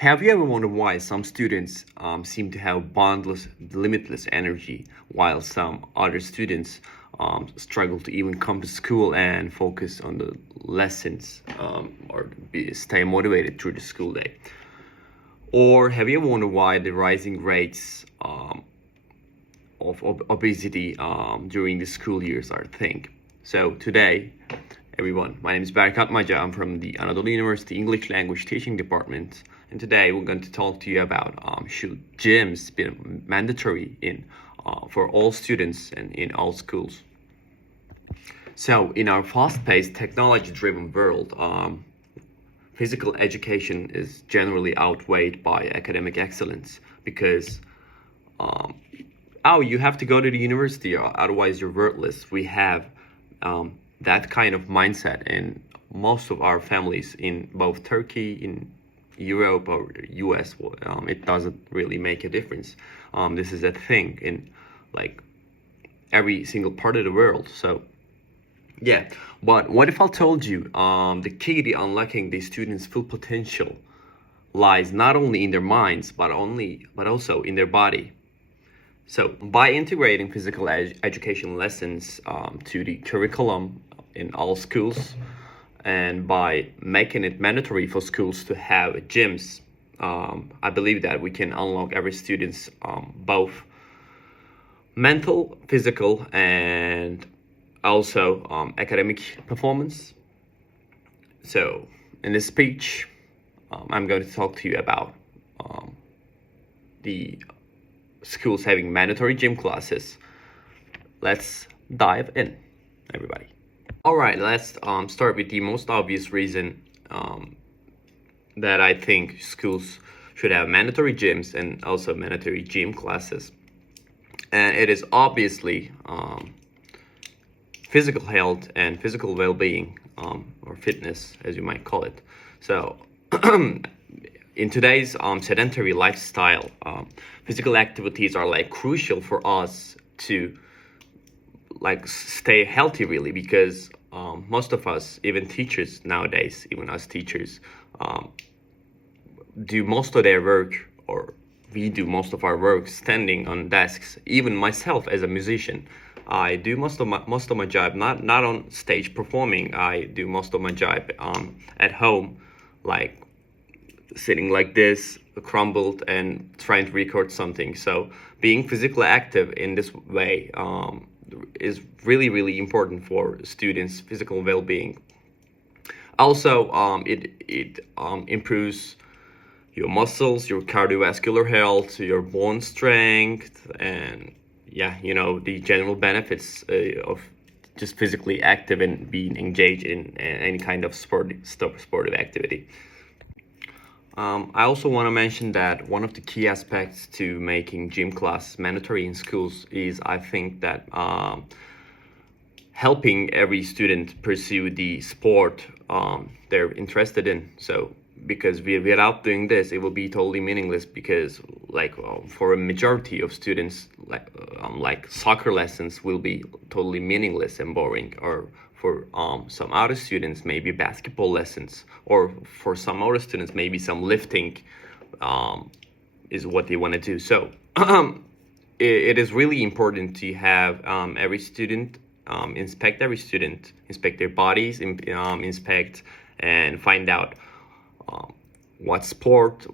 Have you ever wondered why some students seem to have boundless, limitless energy, while some other students struggle to even come to school and focus on the lessons stay motivated through the school day? Or have you ever wondered why the rising rates of obesity during the school years are a thing? So today, everyone, my name is Berkat Maja. I'm from the Anadolu University English Language Teaching Department, and today we're going to talk to you about should gyms be mandatory for all students and in all schools. So in our fast-paced, technology-driven world, physical education is generally outweighed by academic excellence because you have to go to the university, or otherwise you're worthless. We have that kind of mindset in most of our families in both Turkey, in Europe, or US. It doesn't really make a difference. This is a thing in like every single part of the world. So yeah, but what if I told you the key to unlocking the students' full potential lies not only in their minds but also in their body? So by integrating physical education lessons to the curriculum in all schools, and by making it mandatory for schools to have gyms, I believe that we can unlock every student's both mental, physical, and also academic performance. So in this speech, I'm going to talk to you about the schools having mandatory gym classes. Let's dive in, everybody. All right, let's start with the most obvious reason that I think schools should have mandatory gyms and also mandatory gym classes. And it is obviously physical health and physical well-being, or fitness, as you might call it. So in today's sedentary lifestyle, physical activities are like crucial for us to like stay healthy, really, because most of us, even teachers nowadays, even us teachers, do most of their work, or we do most of our work standing on desks. Even myself as a musician, I do most of my job not on stage performing. I do most of my job at home, like sitting like this, crumbled, and trying to record something. So being physically active in this way is really important for students' physical well-being. Also, it improves your muscles, your cardiovascular health, your bone strength, and the general benefits of just physically active and being engaged in any kind of sportive activity. I also want to mention that one of the key aspects to making gym classes mandatory in schools is, I think, that helping every student pursue the sport they're interested in. So because without doing this, it will be totally meaningless, because for a majority of students, like soccer lessons will be totally meaningless and boring, or for some other students maybe basketball lessons, or for some other students maybe some lifting is what they want to do. So it is really important to have every student inspect their bodies, inspect and find out what sport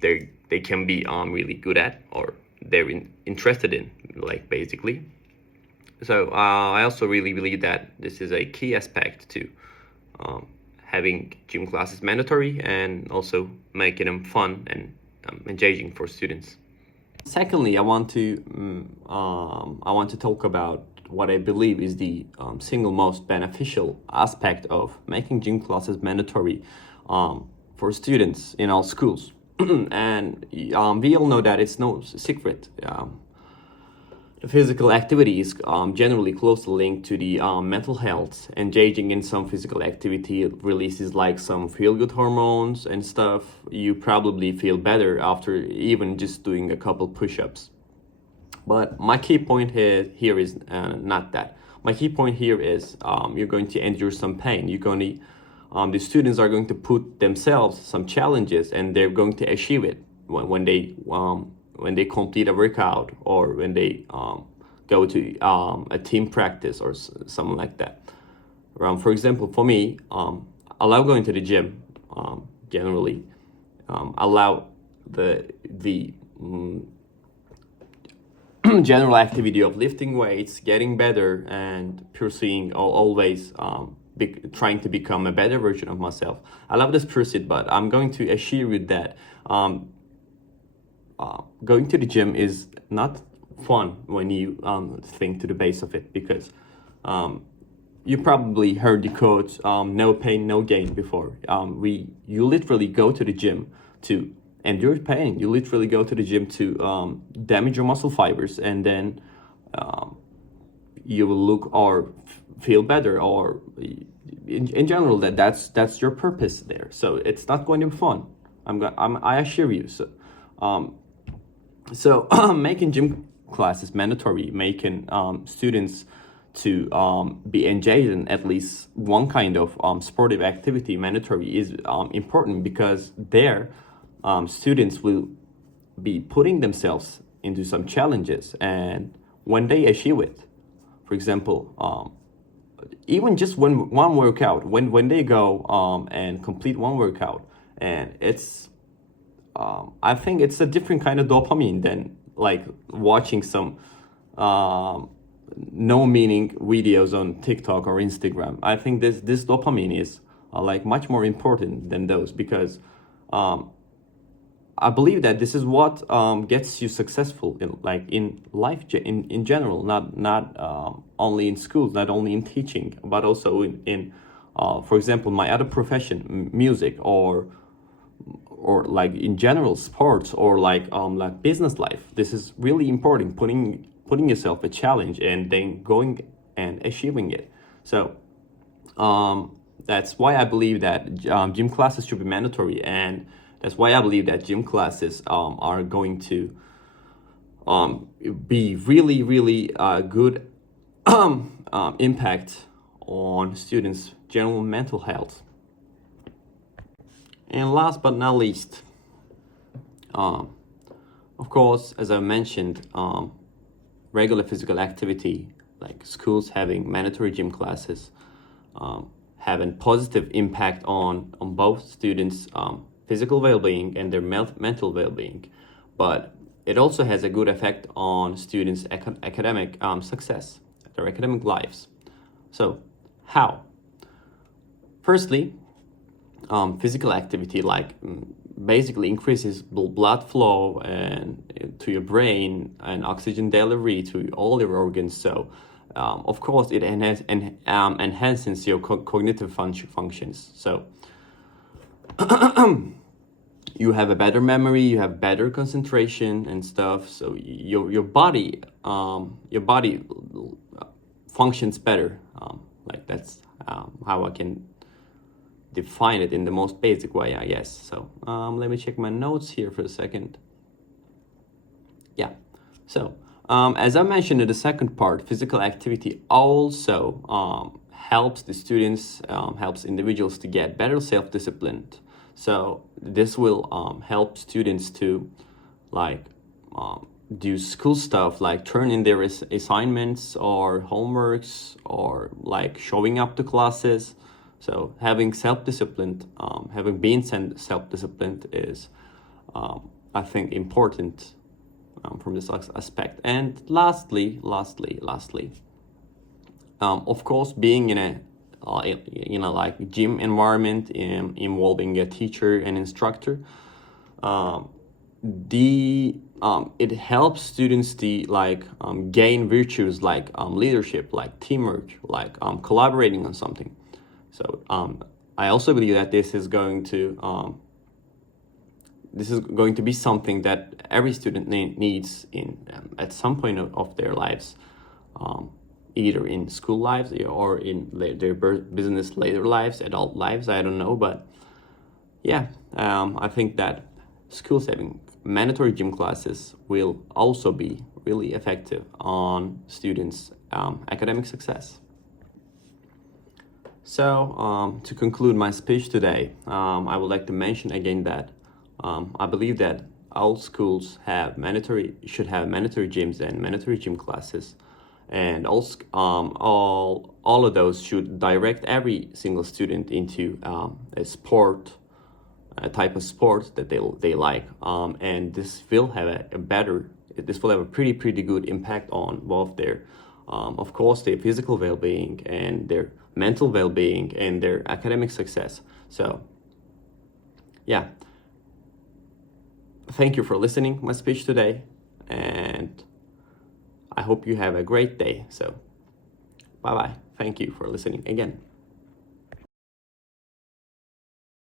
they can be really good at, or they're interested in, like, basically. So I also really believe that this is a key aspect to having gym classes mandatory, and also making them fun and engaging for students. Secondly, I want to talk about what I believe is the single most beneficial aspect of making gym classes mandatory for students in all schools. And we all know that it's no secret. The physical activity is generally closely linked to the mental health. Engaging in some physical activity releases like some feel-good hormones and stuff. You probably feel better after even just doing a couple push-ups. But my key point here is not that. My key point here is you're going to endure some pain. You're going to the students are going to put themselves some challenges and they're going to achieve it when they complete a workout or when they go to a team practice or something like that. For example, for me, I love going to the gym. Generally, allow the general activity of lifting weights, getting better, and pursuing always trying to become a better version of myself. I love this pursuit, but I'm going to assure you that going to the gym is not fun when you think to the base of it, because you probably heard the quote, "No pain, no gain" before. You literally go to the gym to endure pain. You literally go to the gym to damage your muscle fibers, and then you will look or feel better, or in general that's your purpose there. So it's not going to be fun. I assure you. So making gym classes mandatory, making students to be engaged in at least one kind of sportive activity mandatory is important, because there students will be putting themselves into some challenges, and when they achieve it, for example, even just one workout, when they go and complete one workout, and it's I think it's a different kind of dopamine than like watching some no meaning videos on TikTok or Instagram. I think this dopamine is like much more important than those, because I believe that this is what gets you successful in life in general, not only in schools, not only in teaching, but also in for example, my other profession, music, or like in general sports, or like business life. This is really important, putting yourself a challenge and then going and achieving it. So that's why I believe that gym classes should be mandatory, and that's why I believe that gym classes are going to be really good impact on students' general mental health. And last but not least, of course, as I mentioned, regular physical activity, like schools having mandatory gym classes, having positive impact on both students' physical well-being and their mental well-being. But it also has a good effect on students' academic success, their academic lives. So how? Firstly, physical activity basically increases blood flow and to your brain, and oxygen delivery to all your organs. So of course it enhances your cognitive functions. So you have a better memory, you have better concentration and stuff. So your body functions better. Like that's how I can define it in the most basic way, I guess. So let me check my notes here for a second. Yeah. So as I mentioned in the second part, physical activity also helps the students, helps individuals to get better self-discipline. So this will help students to do school stuff, like turn in their assignments or homeworks, or like showing up to classes. So having self-discipline, having been self-disciplined is, I think, important from this aspect. And lastly, of course, being in a like gym environment involving a teacher and instructor, it helps students to gain virtues like leadership, like teamwork, like collaborating on something. So I also believe that this is going to be something that every student needs at some point of their lives, either in school lives or in their business later lives, adult lives. I don't know, but yeah, I think that schools having mandatory gym classes will also be really effective on students' academic success. So, to conclude my speech today, I would like to mention again that I believe that all schools should have mandatory gyms and mandatory gym classes, and all of those should direct every single student into a type of sport that they like, and this will have a pretty good impact on both their of course their physical well-being and their mental well-being and their academic success. So yeah, thank you for listening my speech today, and I hope you have a great day. So bye bye, thank you for listening again.